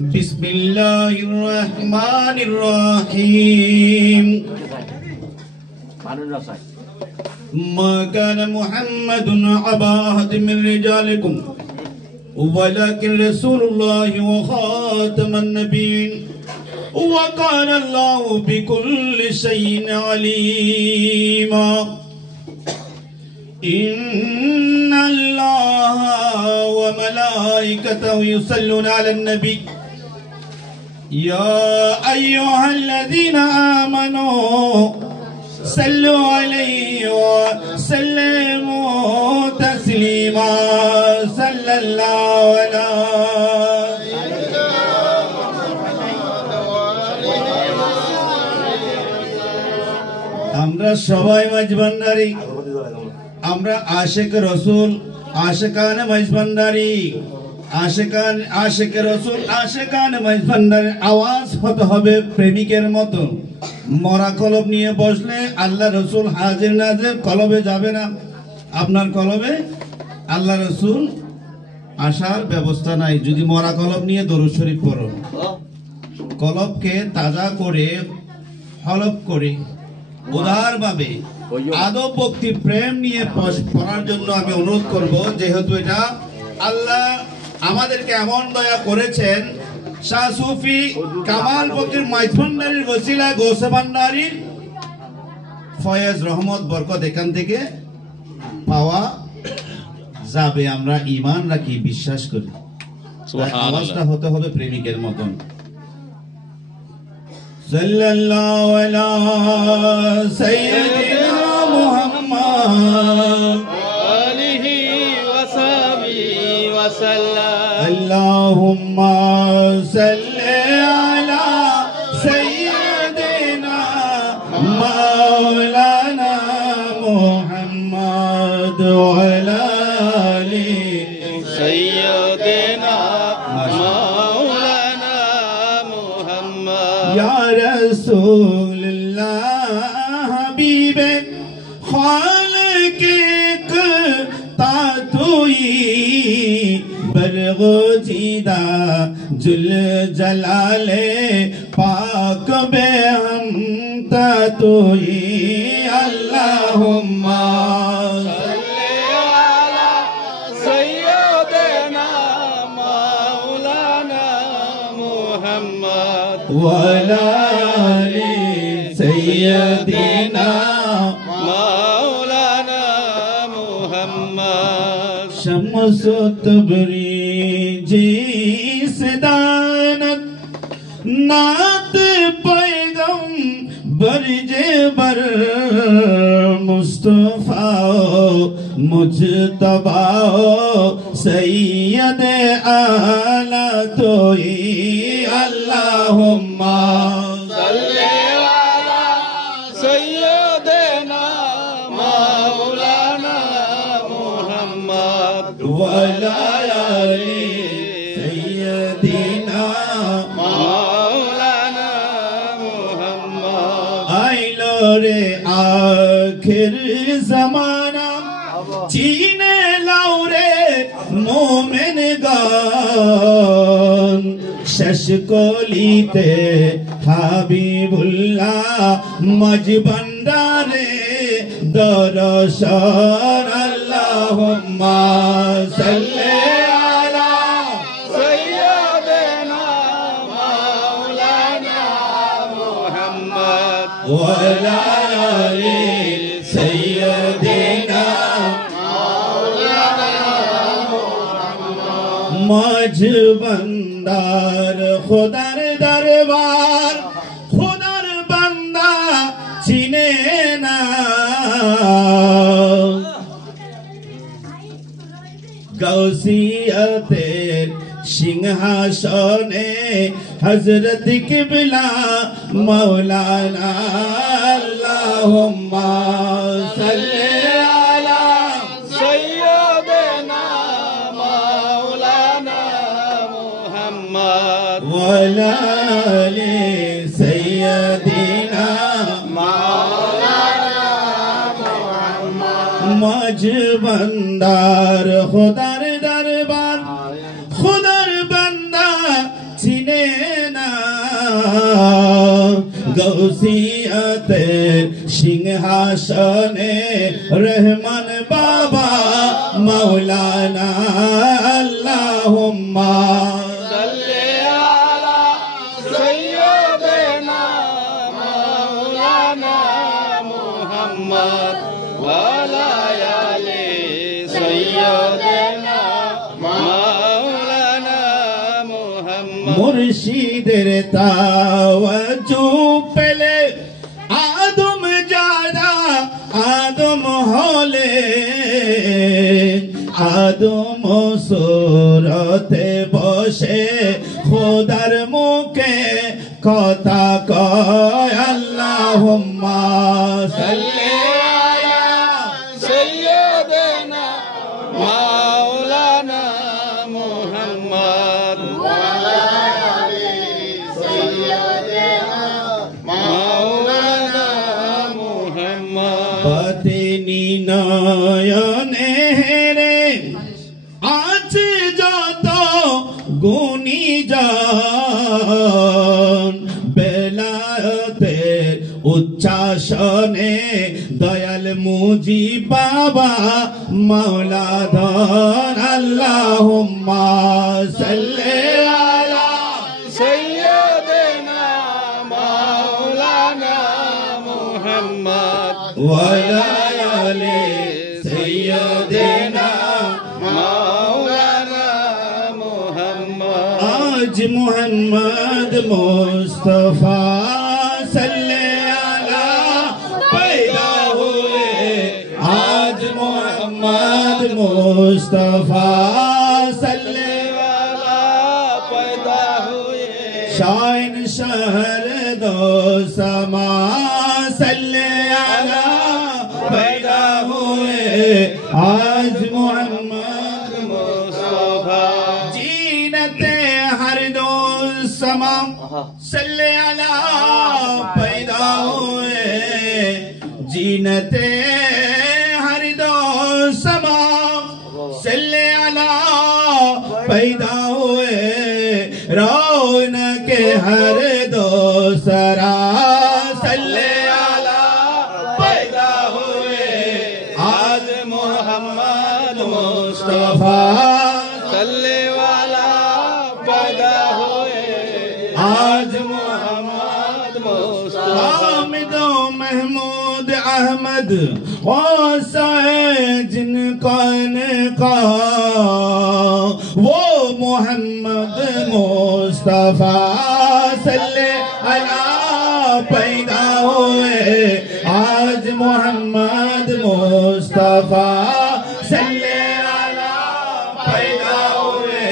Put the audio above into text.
बिस्मिल्लाहिर्रहमानिर्रहीम मा कान मुहम्मदुन अबा अहदिन मिन रिजालिकुम वलाकिन रसूलुल्लाहि व खातमन नबिय्यीन व कान अल्लाहु बिकुल्लि शैइन अलीमा इन्नल्लाहा व मलाइकतहु युसल्लूना अलन नबी या अय्युहल्लज़ीना आमनू सल्लु अलैहि व सल्लिमू तस्लीमा सल्लल्लाहु अलैहि আমরা সবাই মাঝভান্ডারী আমরা আশিক রাসূল আশিকানে মাঝভান্ডারী আশিক রাসূল আশিকানে মাঝভান্ডারী আওয়াজ হতে হবে প্রেমিকের মতো মরা কলব নিয়ে বসলে আল্লাহ রাসূল হাজির নাজির কলবে যাবে না আপনার কলবে আল্লাহ রাসূল আসার ব্যবস্থা নাই যদি মরা কলব নিয়ে দরুদ শরীফ পড়ো কলবকে তাজা করে হলফ করে উদারভাবে আদব ভক্তি প্রেম নিয়ে পড়ার জন্য আমি অনুরোধ করব যেহেতু এটা আল্লাহ আমাদেরকে এমন দয়া করেছেন শাহ সুফি কামাল ফকির মাইজভান্ডারীর ওসিলা গৌসে ভান্ডারীর ফয়েজ রহমত বরকত এখান থেকে পাওয়া যাবে আমরা ঈমান রাখি বিশ্বাস করি আওয়াজটা হতে হবে প্রেমিকের মতন सल्लल्लाहु अलैहि सय्यिदिना मुहम्मद आलिहि वसहबिहि वसल्लम अल्लाहुम्मा सल्लि अला सय्यिदिना मौलाना मुहम्मद व अला आलि सय्यिदिना या रसूलुल्लाह हबीबे खालिक़े तातुई बरगुजीदा जुल जलाले पाक बे हम तातुई अल्लाहुम्मा सल्ली अला सय्यिदिना मौलाना मुहम्मद वला आलि सय्यिदिना मौलाना मुहम्मद शम्सु तबरीज़ी से दानत नात पैगंबर जे बर मुस्तफा मुजतबा सैयद आला तोई अल्लाहुम्मा सल्लि अला सय्यिदिना मौलाना मुहम्मद व अला आलि सय्यिदिना मौलाना मुहम्मद आइलो रे आखिर ज़माना चीने लाओ रे मोमिन गान शश कोलीते हाबिबुल्लाह मजबंडारे दरशन अल्लाहुम्मा सल्लि अला सय्यिदिना मौलाना मुहम्मद व अला आलि सय्यिदिना मजबंदार खुदार दरबार खुदार बंदा चिने ना गौसियतेर सिंहासने हजरत किबला मौलाना अल्लाहुम्मा सल्लि अला सय्यिदिना मौलाना मुहम्मद व अला आलि सय्यिदिना मौलाना मुहम्मद मजबंदार खुदार दरबार खुदार बंदा चिने গৌসিয়াতের সিংহাসনে রহমান বাবা মাওলানা আল্লাহুম্মা সাল্লি আলা সাইয়্যিদিনা মাওলানা মুহাম্মদ ওয়া আলা আলি সাইয়্যিদিনা মাওলানা মুহাম্মদ মুর্শিদের তাওয়াজ্জু পেলে আদম যারা আদম হলে আদম সুরতে বসে খোদার মুখে কথা কয় আল্লাহুম্মা সাল্লি আলা সাইয়্যিদিনা মাওলানা মুহাম্মদ ওয়া আলা আলি সাইয়্যিদিনা মাওলানা মুহাম্মদ পতিনি নয়নে রে আছে যত গুণীজন বেলায়েতের উচ্চাসনে দয়াল মুজি বাবা মাওলা ধন আল্লাহুম্মা সাল্লি আলা সাইয়্যিদিনা মাওলানা মুহাম্মদ ওয়া আলা আলি সাইয়্যিদিনা মাওলানা মুহাম্মদ আজ মুহাম্মদ মুস্তাফা সাল্লে আলা पैदा हुए आज मोहम्मद मुस्तफा सल्ले वाला पैदा हुए शाइन शहर दो समा सल्ले अला पैदा हुए आज मोहम्मद मुस्तफा जीनते हर दो समा सल्ले अला पैदा हुए जीनते हर दो समा सल्ले अला पैदा हुए रौनक हर दो सरा सल्ले अला पैदा हुए आज मोहम्मद मुस्तफा सल्ले वाला पैदा हुए आज मोहम्मद मुस्तफा हामिद महमूद अहमद जिन कौन का वो मोहम्मद मुस्तफा सल्ले अला पैदा हुए आज मोहम्मद मुस्तफा सल्ले अला पैदा हुए